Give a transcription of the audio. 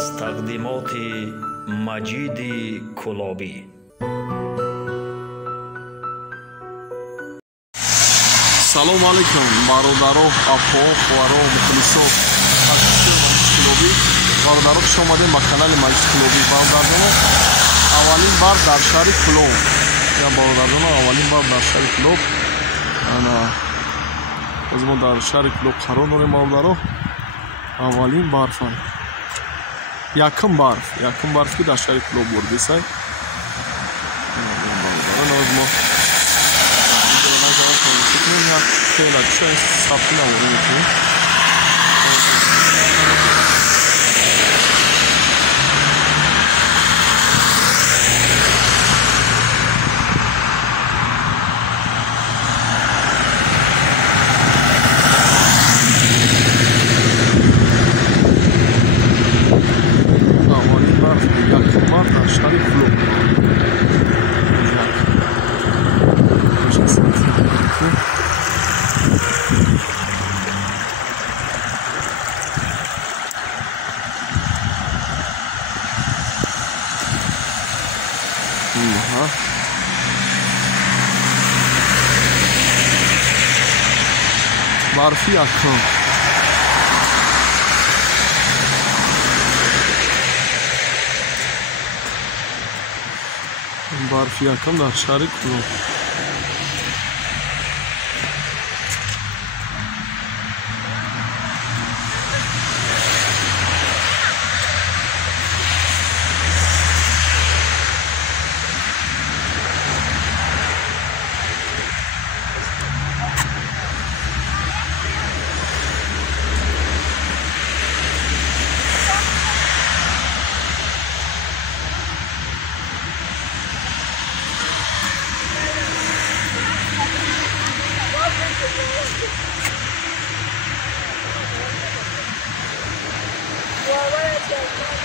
از تقدیمات مجید کلابی. салому алайкум бародаро апо ховаро мухлисо кулоби бародаро хуш омадем ба канали маҷид кулоби. бародароно аввалин бар дар шаҳри Кӯлон я бародароно аввалин бар дар шаҳри Кӯлон ана аз мо дар шаҳри Кӯлон қарор дорем. бародаро аввалин барфан якум барф ки дар шаҳри Кӯлон бурдисай бародароно аз мо خیلی شاید صافی نمونه آمالی برف یک کمار در شهر کلوب برفی اکرام در شهر کلوب. Well, what is it?